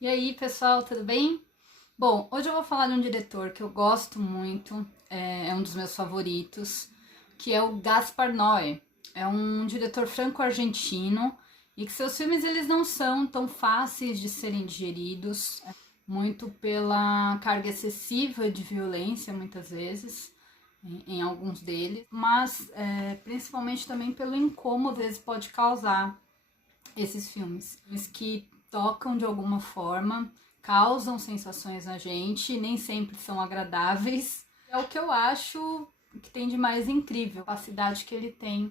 E aí, pessoal, tudo bem? Bom, hoje eu vou falar de um diretor que eu gosto muito, é um dos meus favoritos, que é o Gaspar Noé. É um diretor franco-argentino e que seus filmes eles não são tão fáceis de serem digeridos, muito pela carga excessiva de violência, muitas vezes, em alguns deles, mas principalmente também pelo incômodo que às vezes pode causar esses filmes. Filmes que tocam de alguma forma, causam sensações na gente, nem sempre são agradáveis. É o que eu acho que tem de mais incrível, a capacidade que ele tem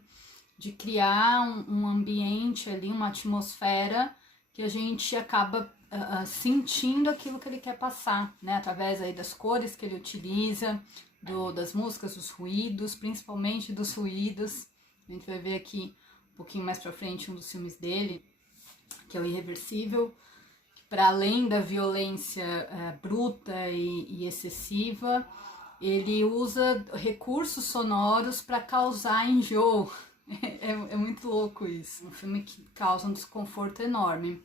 de criar um ambiente ali, uma atmosfera que a gente acaba sentindo aquilo que ele quer passar, né? Através aí das cores que ele utiliza, das músicas, dos ruídos, principalmente dos ruídos. A gente vai ver aqui um pouquinho mais pra frente um dos filmes dele, que é o Irreversível, que para além da violência bruta e excessiva, ele usa recursos sonoros para causar enjoo. É muito louco isso. Um filme que causa um desconforto enorme,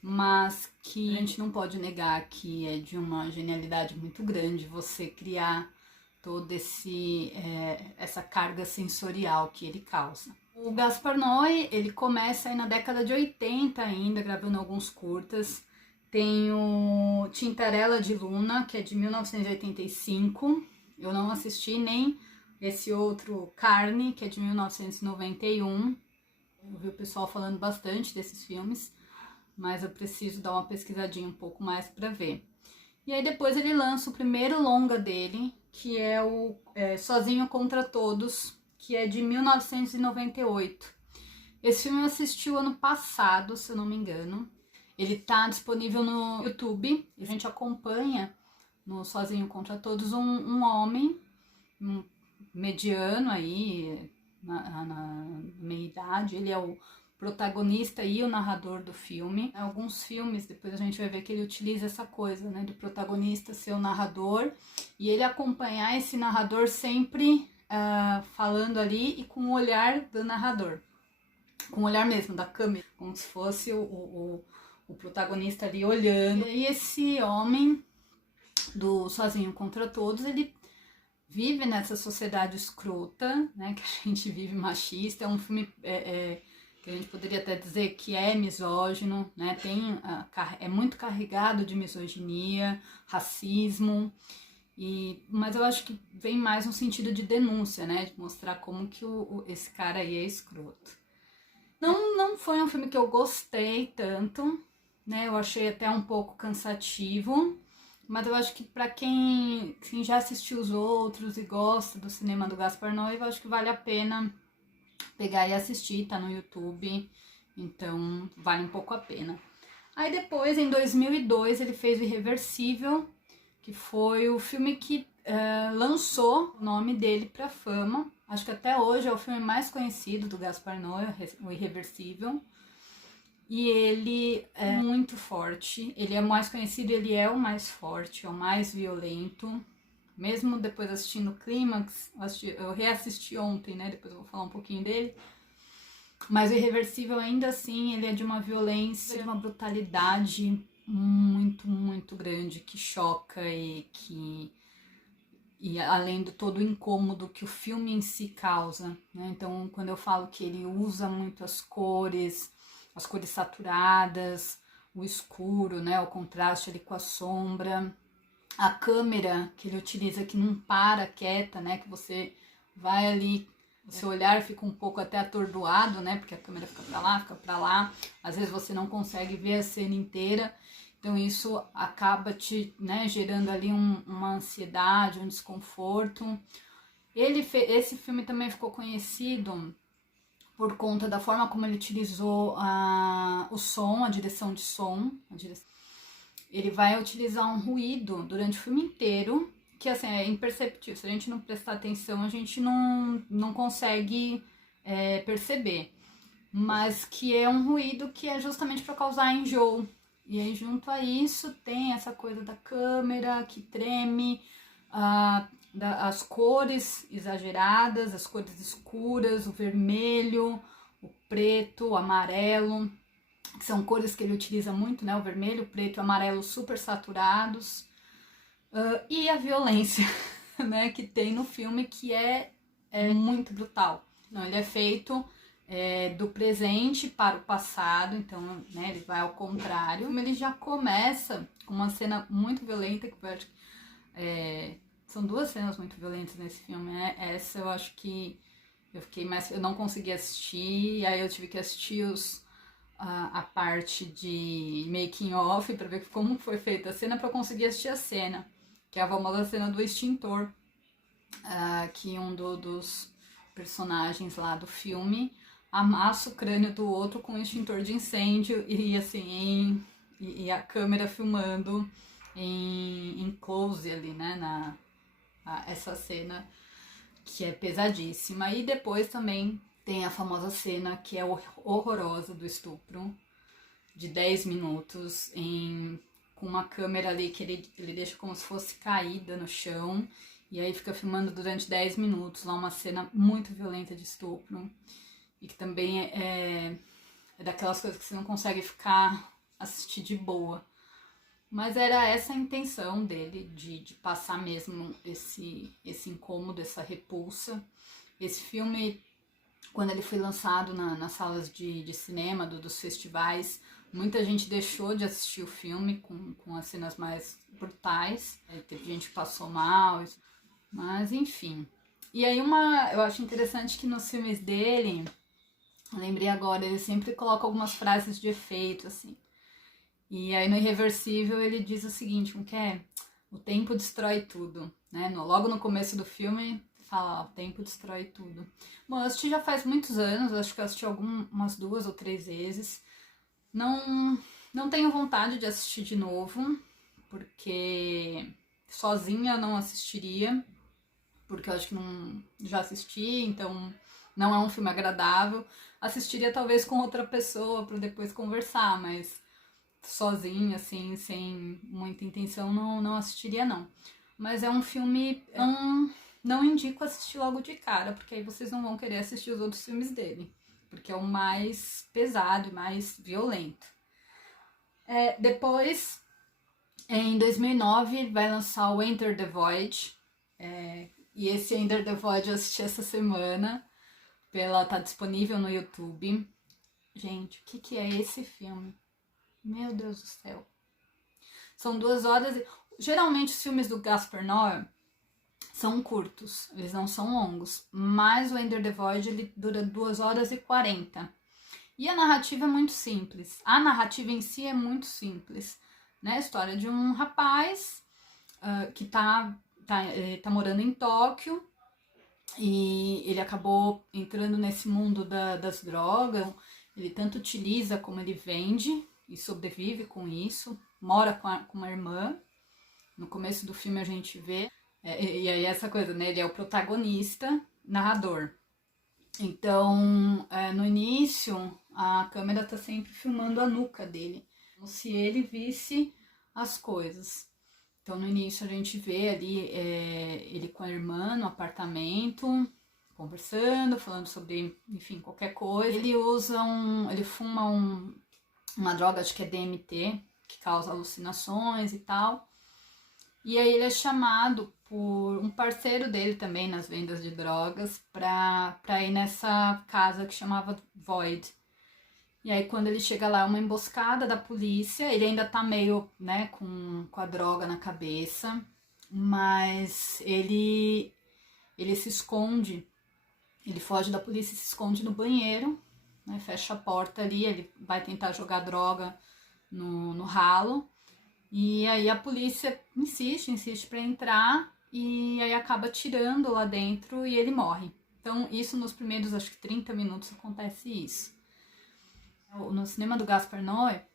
mas que a gente não pode negar que é de uma genialidade muito grande você criar toda essa carga sensorial que ele causa. O Gaspar Noé, ele começa aí na década de 80 ainda, gravando alguns curtas. Tem o Tintarella de Luna, que é de 1985. Eu não assisti nem esse outro Carne, que é de 1991. Eu vi o pessoal falando bastante desses filmes, mas eu preciso dar uma pesquisadinha um pouco mais para ver. E aí depois ele lança o primeiro longa dele, que é o Sozinho contra Todos, que é de 1998. Esse filme eu assisti o ano passado, se eu não me engano. Ele tá disponível no YouTube. A gente acompanha no Sozinho contra Todos um homem mediano aí, na meia idade. Ele é o protagonista e o narrador do filme. Em alguns filmes, depois a gente vai ver que ele utiliza essa coisa, né, do protagonista ser o narrador e ele acompanhar esse narrador sempre falando ali e com o olhar do narrador, com o olhar mesmo da câmera, como se fosse o protagonista ali olhando. E esse homem do Sozinho contra Todos, ele vive nessa sociedade escrota, né, que a gente vive machista. É um filme que a gente poderia até dizer que é misógino, né, é muito carregado de misoginia, racismo, mas eu acho que vem mais no sentido de denúncia, né, de mostrar como que esse cara aí é escroto. Não foi um filme que eu gostei tanto, né, eu achei até um pouco cansativo, mas eu acho que pra quem já assistiu os outros e gosta do cinema do Gaspar Noé, eu acho que vale a pena pegar e assistir, tá no YouTube, então vale um pouco a pena. Aí depois, em 2002, ele fez o Irreversível, que foi o filme que lançou o nome dele pra fama. Acho que até hoje é o filme mais conhecido do Gaspar Noé, o Irreversível. E ele é muito forte, ele é mais conhecido, ele é o mais forte, é o mais violento. Mesmo depois assistindo o Clímax, eu reassisti ontem, né? Depois eu vou falar um pouquinho dele. Mas o Irreversível, ainda assim, ele é de uma violência, de uma brutalidade muito, muito grande, que choca e além do todo o incômodo que o filme em si causa, né? Então, quando eu falo que ele usa muito as cores saturadas, o escuro, né? O contraste ali com a sombra, a câmera que ele utiliza que não para quieta, né? Que você vai ali, o seu olhar fica um pouco até atordoado, né? Porque a câmera fica pra lá, às vezes você não consegue ver a cena inteira. Então isso acaba te, né, gerando ali uma ansiedade, um desconforto. Esse filme também ficou conhecido por conta da forma como ele utilizou o som, a direção de som. Ele vai utilizar um ruído durante o filme inteiro, que assim, é imperceptível. Se a gente não prestar atenção, a gente não consegue perceber. Mas que é um ruído que é justamente para causar enjoo. E aí, junto a isso, tem essa coisa da câmera que treme, as cores exageradas, as cores escuras, o vermelho, o preto, o amarelo. que são cores que ele utiliza muito, né? O vermelho, o preto e o amarelo super saturados. E a violência, né, que tem no filme, que é muito brutal. Não, ele é feito do presente para o passado, então, né, ele vai ao contrário. Ele já começa com uma cena muito violenta, que eu acho que são duas cenas muito violentas nesse filme, né? Essa eu acho que eu não consegui assistir, e aí eu tive que assistir a parte de making off para ver como foi feita a cena, para conseguir assistir a cena, que é a famosa cena do extintor, que um dos personagens lá do filme amassa o crânio do outro com um extintor de incêndio, e assim, e a câmera filmando em close ali, né, essa cena que é pesadíssima. E depois também tem a famosa cena que é horrorosa do estupro, de 10 minutos, com uma câmera ali que ele deixa como se fosse caída no chão, e aí fica filmando durante 10 minutos lá uma cena muito violenta de estupro, e que também é daquelas coisas que você não consegue assistir de boa. Mas era essa a intenção dele, de passar mesmo esse incômodo, essa repulsa. Esse filme, quando ele foi lançado nas salas de cinema dos festivais, muita gente deixou de assistir o filme com as cenas mais brutais. Teve gente que passou mal, mas enfim. E aí eu acho interessante que nos filmes dele, lembrei agora, ele sempre coloca algumas frases de efeito, assim. E aí no Irreversível ele diz o seguinte, como que é? O tempo destrói tudo, né? Logo no começo do filme fala, o tempo destrói tudo. Bom, eu assisti já faz muitos anos, acho que eu assisti umas 2 ou 3 vezes. Não tenho vontade de assistir de novo, porque sozinha eu não assistiria, porque eu acho que já assisti, então não é um filme agradável. Assistiria talvez com outra pessoa para depois conversar, mas sozinha, assim, sem muita intenção, não assistiria, não. Mas é um filme, não indico assistir logo de cara, porque aí vocês não vão querer assistir os outros filmes dele, porque é o mais pesado e mais violento. Depois, em 2009, vai lançar o Enter the Void, e esse Enter the Void eu assisti essa semana, tá disponível no YouTube. Gente, o que é esse filme? Meu Deus do céu. São 2 horas. Geralmente os filmes do Gaspar Noé são curtos, eles não são longos. Mas o Enter the Void ele dura 2 horas e 40. E a narrativa é muito simples. A narrativa em si é muito simples. Né? A história de um rapaz que tá morando em Tóquio. E ele acabou entrando nesse mundo das drogas. Ele tanto utiliza como ele vende e sobrevive com isso, mora com uma irmã. No começo do filme a gente vê, e aí essa coisa, né, ele é o protagonista, narrador. Então, no início, a câmera tá sempre filmando a nuca dele, como se ele visse as coisas. Então, no início a gente vê ali ele com a irmã no apartamento, conversando, falando sobre, enfim, qualquer coisa. Ele fuma uma droga, acho que é DMT, que causa alucinações e tal. E aí ele é chamado por um parceiro dele também nas vendas de drogas pra ir nessa casa que chamava Void. E aí quando ele chega lá é uma emboscada da polícia, ele ainda tá meio, né, com a droga na cabeça, mas ele se esconde, ele foge da polícia e se esconde no banheiro, né, fecha a porta ali, ele vai tentar jogar droga no ralo, e aí a polícia insiste para entrar, e aí acaba tirando lá dentro e ele morre. Então isso nos primeiros, acho que 30 minutos acontece isso. No cinema do Gaspar Noé,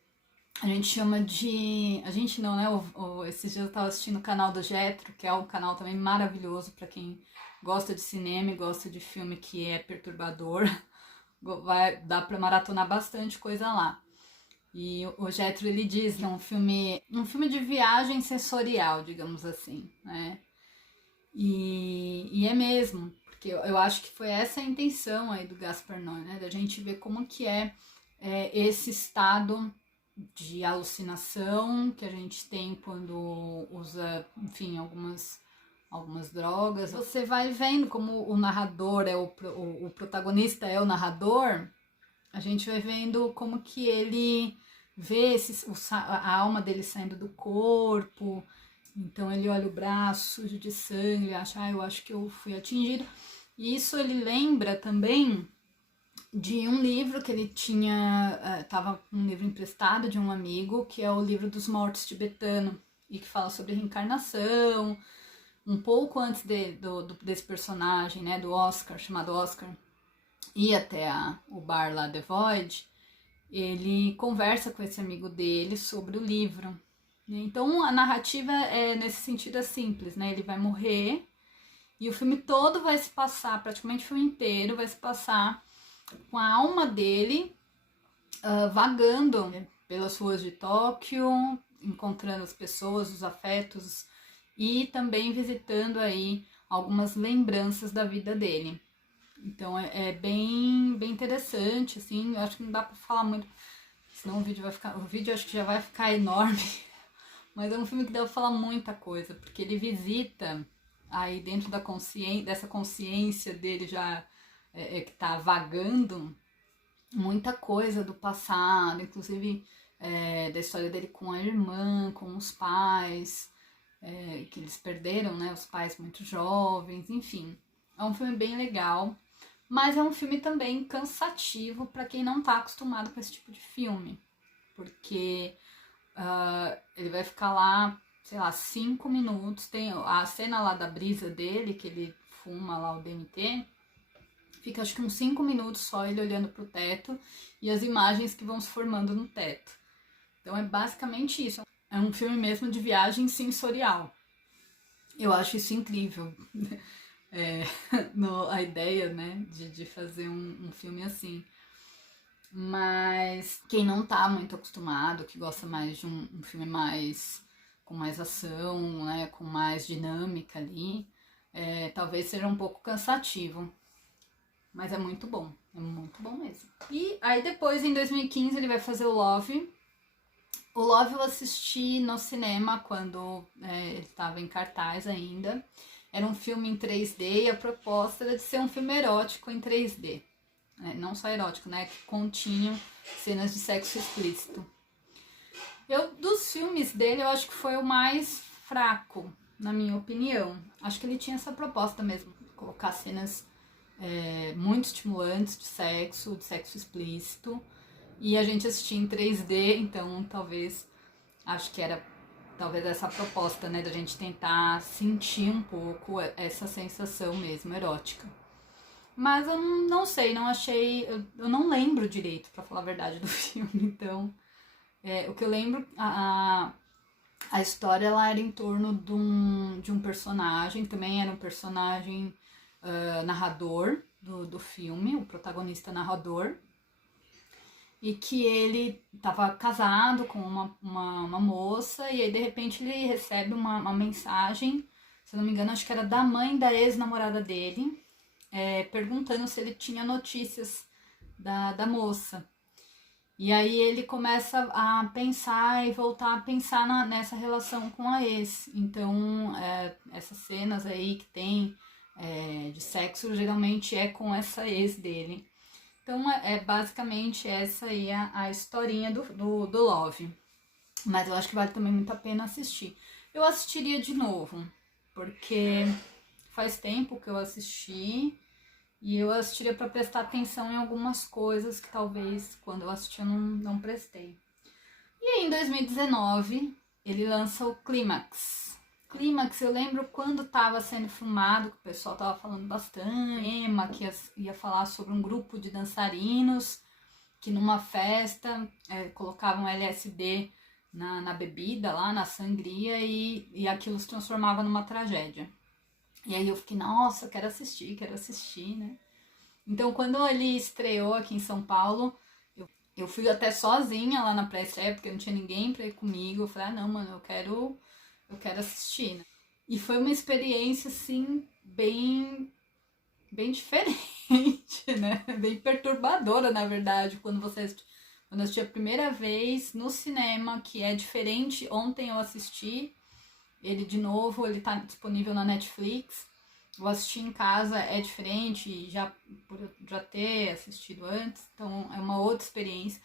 a gente chama de... A gente não, né? Esses dias eu tava assistindo o canal do Getro, que é um canal também maravilhoso para quem gosta de cinema e gosta de filme que é perturbador. Dá pra maratonar bastante coisa lá. E o Getro, ele diz que é um filme de viagem sensorial, digamos assim, né? E é mesmo, porque eu acho que foi essa a intenção aí do Gaspar Noé, né? Da gente ver como que é esse estado de alucinação que a gente tem quando usa, enfim, algumas drogas. Você vai vendo como o narrador o protagonista é o narrador, a gente vai vendo como que ele vê a alma dele saindo do corpo. Então ele olha o braço sujo de sangue, acha, eu acho que eu fui atingido. E isso ele lembra também de um livro que ele tinha, estava um livro emprestado de um amigo, que é o livro dos mortos tibetano, e que fala sobre reencarnação, um pouco antes desse personagem, né, do Oscar, chamado Oscar, ir até o bar lá, The Void. Ele conversa com esse amigo dele sobre o livro. Então a narrativa nesse sentido é simples, né? Ele vai morrer e o filme todo vai se passar, praticamente o filme inteiro vai se passar com a alma dele vagando pelas ruas de Tóquio, encontrando as pessoas, os afetos e também visitando aí algumas lembranças da vida dele. Então é bem interessante, assim, eu acho que não dá pra falar muito, senão o vídeo acho que já vai ficar enorme, mas é um filme que dá pra falar muita coisa, porque ele visita aí dentro dessa consciência dele já que tá vagando, muita coisa do passado, inclusive da história dele com a irmã, com os pais, que eles perderam, né, os pais muito jovens, enfim. É um filme bem legal, mas é um filme também cansativo para quem não tá acostumado com esse tipo de filme, porque ele vai ficar lá, sei lá, 5 minutos, tem a cena lá da brisa dele, que ele fuma lá o DMT, fica acho que uns 5 minutos só ele olhando pro teto e as imagens que vão se formando no teto. Então é basicamente isso. É um filme mesmo de viagem sensorial. Eu acho isso incrível. A ideia, né, de fazer um filme assim. Mas quem não tá muito acostumado, que gosta mais de um filme com mais ação, né, com mais dinâmica ali, talvez seja um pouco cansativo. Mas é muito bom mesmo. E aí depois, em 2015, ele vai fazer o Love. O Love eu assisti no cinema quando ele estava em cartaz ainda. Era um filme em 3D e a proposta era de ser um filme erótico em 3D. Não só erótico, né? Que continha cenas de sexo explícito. Dos filmes dele, eu acho que foi o mais fraco, na minha opinião. Acho que ele tinha essa proposta mesmo, colocar cenas muito estimulantes de sexo explícito, e a gente assistia em 3D, então acho que era talvez essa proposta, né, da gente tentar sentir um pouco essa sensação mesmo erótica. Mas eu não sei, não achei, eu não lembro direito, pra falar a verdade, do filme, então o que eu lembro, a história ela era em torno de um personagem, também era um personagem narrador do filme, o protagonista narrador, e que ele estava casado com uma moça, e aí de repente ele recebe uma mensagem, se eu não me engano, acho que era da mãe da ex-namorada dele, perguntando se ele tinha notícias da moça. E aí ele começa a pensar e voltar a pensar nessa relação com a ex. Então, essas cenas aí que tem de sexo, geralmente é com essa ex dele. Então, basicamente essa aí a historinha do Love. Mas eu acho que vale também muito a pena assistir. Eu assistiria de novo, porque faz tempo que eu assisti, e eu assistiria para prestar atenção em algumas coisas que talvez quando eu assisti eu não prestei. E aí em 2019 ele lança o Clímax. Clímax, eu lembro quando estava sendo filmado, que o pessoal estava falando bastante, que ia falar sobre um grupo de dançarinos que numa festa colocavam LSD na bebida lá, na sangria, e aquilo se transformava numa tragédia. E aí eu fiquei, nossa, quero assistir, né? Então, quando ele estreou aqui em São Paulo, eu fui até sozinha lá na pré-estreia, porque não tinha ninguém pra ir comigo. Eu falei, não, mano, eu quero assistir, né? E foi uma experiência, assim, bem diferente, né? Bem perturbadora, na verdade, quando você assiste. Quando eu assisti a primeira vez no cinema, que é diferente, ontem eu assisti ele de novo, ele tá disponível na Netflix. Eu assisti em casa, é diferente, já por eu já ter assistido antes, então é uma outra experiência.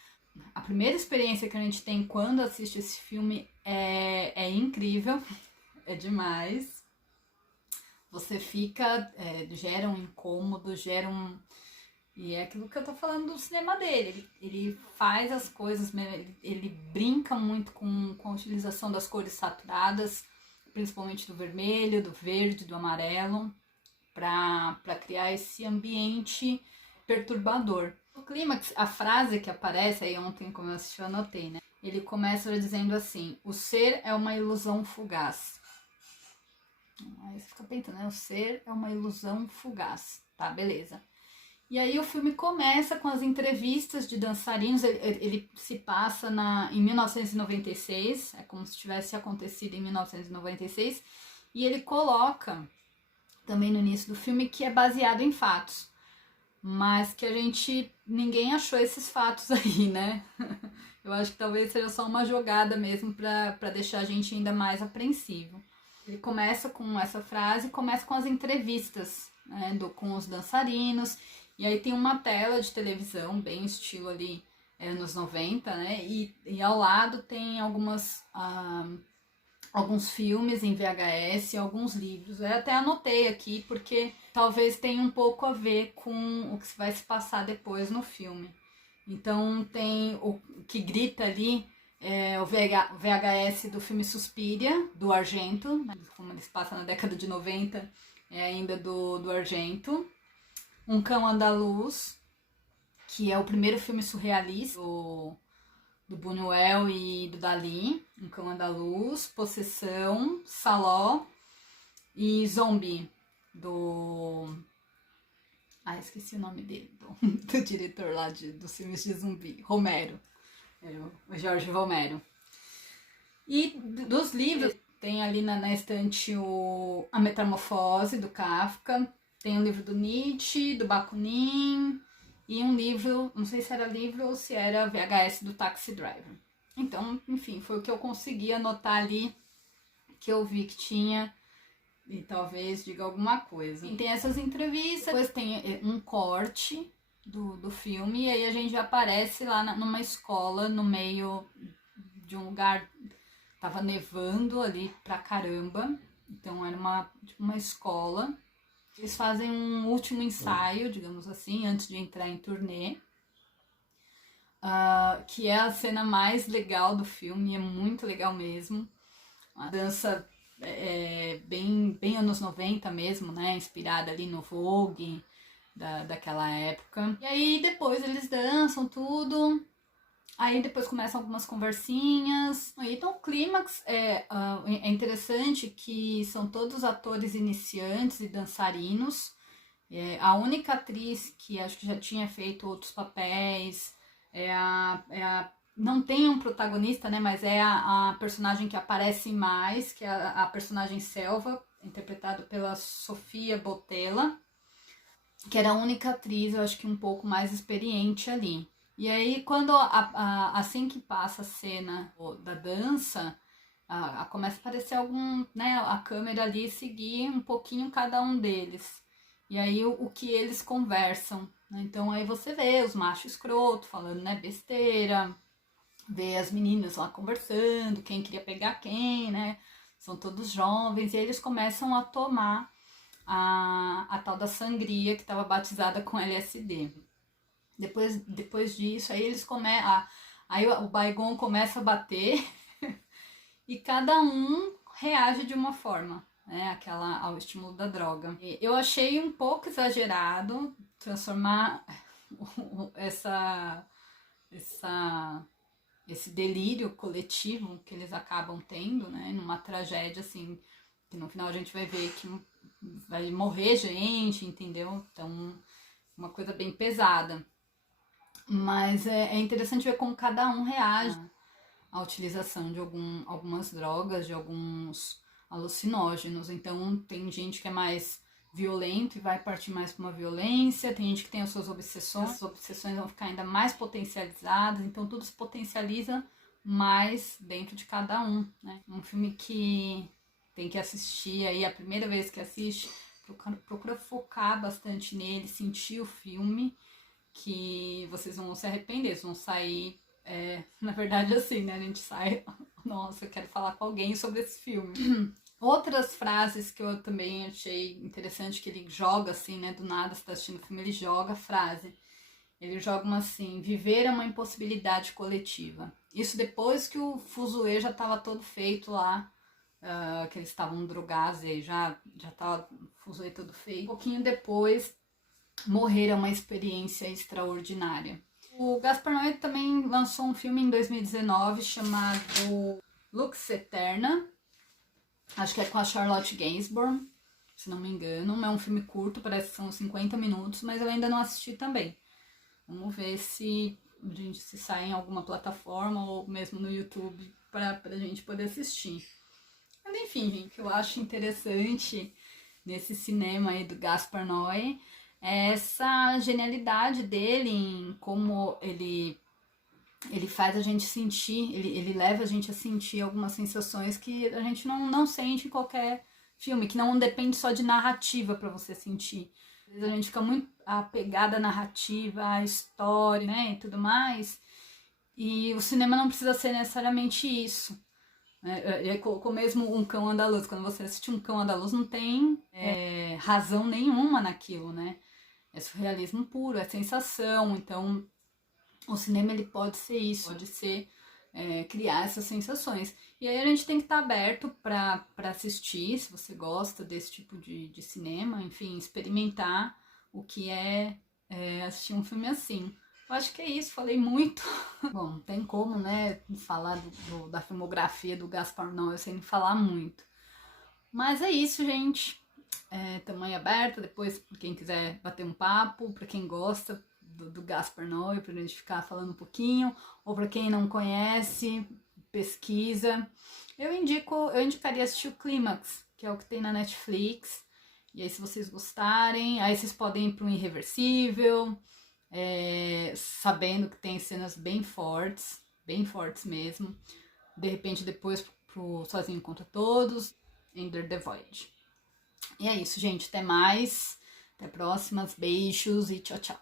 A primeira experiência que a gente tem quando assiste esse filme é incrível, é demais. Você fica, gera um incômodo, gera um... E é aquilo que eu tô falando do cinema dele. Ele faz as coisas, ele brinca muito com a utilização das cores saturadas, principalmente do vermelho, do verde, do amarelo, para criar esse ambiente perturbador. O clímax, a frase que aparece, aí ontem como eu assisti eu anotei, né? Ele começa dizendo assim: o ser é uma ilusão fugaz. Aí você fica pensando, né? O ser é uma ilusão fugaz. Tá, beleza. E aí o filme começa com as entrevistas de dançarinos, ele se passa em 1996, é como se tivesse acontecido em 1996, e ele coloca também no início do filme que é baseado em fatos, mas que ninguém achou esses fatos aí, né? Eu acho que talvez seja só uma jogada mesmo para deixar a gente ainda mais apreensivo. Ele começa com essa frase, começa com as entrevistas, né, com os dançarinos. E aí tem uma tela de televisão, bem estilo ali anos 90, né? E ao lado tem alguns filmes em VHS, alguns livros. Eu até anotei aqui porque talvez tenha um pouco a ver com o que vai se passar depois no filme. Então tem o que grita ali o VHS do filme Suspiria, do Argento, né? Como ele se passa na década de 90, ainda do Argento. Um Cão Andaluz, que é o primeiro filme surrealista do Buñuel e do Dalí. Um Cão Andaluz, Possessão, Saló e Zombie, do... esqueci o nome dele, do diretor lá dos filmes de zumbi, Romero, o Jorge Romero. E dos livros, tem ali na estante A Metamorfose, do Kafka. Tem um livro do Nietzsche, do Bakunin, e um livro, não sei se era livro ou se era VHS do Taxi Driver. Então, enfim, foi o que eu consegui anotar ali, que eu vi que tinha, e talvez diga alguma coisa. E tem essas entrevistas, depois tem um corte do filme, e aí a gente já aparece lá numa escola, no meio de um lugar, tava nevando ali pra caramba, então era uma escola. Eles fazem um último ensaio, digamos assim, antes de entrar em turnê, que é a cena mais legal do filme, é muito legal mesmo. A dança bem anos 90 mesmo, né? Inspirada ali no Vogue daquela época. E aí depois eles dançam tudo. Aí depois começam algumas conversinhas. Então o clímax é interessante que são todos atores iniciantes e dançarinos. A única atriz que acho que já tinha feito outros papéis não tem um protagonista, né? Mas é a personagem que aparece mais, que é a personagem Selva, interpretada pela Sofia Boutella, que era a única atriz, eu acho que um pouco mais experiente ali. E aí, quando assim que passa a cena da dança, começa a aparecer a câmera ali seguir um pouquinho cada um deles. E aí, o que eles conversam, né? Então, aí você vê os machos escroto falando, né, besteira, vê as meninas lá conversando, quem queria pegar quem, né? São todos jovens, e aí eles começam a tomar a tal da sangria que estava batizada com LSD. Depois disso, aí eles aí o Baygon começa a bater e cada um reage de uma forma, né, ao estímulo da droga. Eu achei um pouco exagerado transformar esse delírio coletivo que eles acabam tendo, né, numa tragédia assim, que no final a gente vai ver que vai morrer gente, entendeu? Então, uma coisa bem pesada. Mas é interessante ver como cada um reage à utilização de algumas drogas, de alguns alucinógenos. Então tem gente que é mais violento e vai partir mais para uma violência, tem gente que tem as suas obsessões, as obsessões vão ficar ainda mais potencializadas, então tudo se potencializa mais dentro de cada um, né? Um filme que tem que assistir aí, a primeira vez que assiste, procura focar bastante nele, sentir o filme, que vocês vão se arrepender, vocês vão sair, na verdade assim, né, a gente sai, nossa, eu quero falar com alguém sobre esse filme. Outras frases que eu também achei interessante, que ele joga assim, né, do nada, você tá assistindo o filme, ele joga a frase. Ele joga uma assim: viver é uma impossibilidade coletiva. Isso depois que o fuzuê já estava todo feito lá, que eles estavam drogados e aí já estava o fuzuê todo feito. Um pouquinho depois, morrer é uma experiência extraordinária. O Gaspar Noé também lançou um filme em 2019 chamado Lux Eterna. Acho que é com a Charlotte Gainsbourg, se não me engano. É um filme curto, parece que são 50 minutos, mas eu ainda não assisti também. Vamos ver se a gente se sai em alguma plataforma ou mesmo no YouTube pra gente poder assistir. Mas enfim, gente, o que eu acho interessante nesse cinema aí do Gaspar Noé é essa genialidade dele em como ele faz a gente sentir, ele leva a gente a sentir algumas sensações que a gente não sente em qualquer filme, que não depende só de narrativa para você sentir. Às vezes a gente fica muito apegada à narrativa, à história, né, e tudo mais, e o cinema não precisa ser necessariamente isso. Ele colocou mesmo Um Cão Andaluz. Quando você assiste Um Cão Andaluz, não tem razão nenhuma naquilo, né? É surrealismo puro, é sensação. Então, o cinema ele pode ser isso, pode ser criar essas sensações. E aí a gente tem que estar aberto para assistir, se você gosta desse tipo de cinema, enfim, experimentar o que é assistir um filme assim. Eu acho que é isso, falei muito. Bom, não tem como, né, falar da filmografia do Gaspar Noé sem falar muito. Mas é isso, gente. Tamanho aberto, depois, pra quem quiser bater um papo, pra quem gosta do Gaspar Noé, pra gente ficar falando um pouquinho, ou pra quem não conhece, pesquisa. Eu indicaria assistir o Clímax, que é o que tem na Netflix. E aí, se vocês gostarem, aí vocês podem ir pro Irreversível, sabendo que tem cenas bem fortes mesmo. De repente, depois pro Sozinho Contra Todos, Enter the Void. E é isso, gente. Até mais. Até próximas. Beijos e tchau, tchau.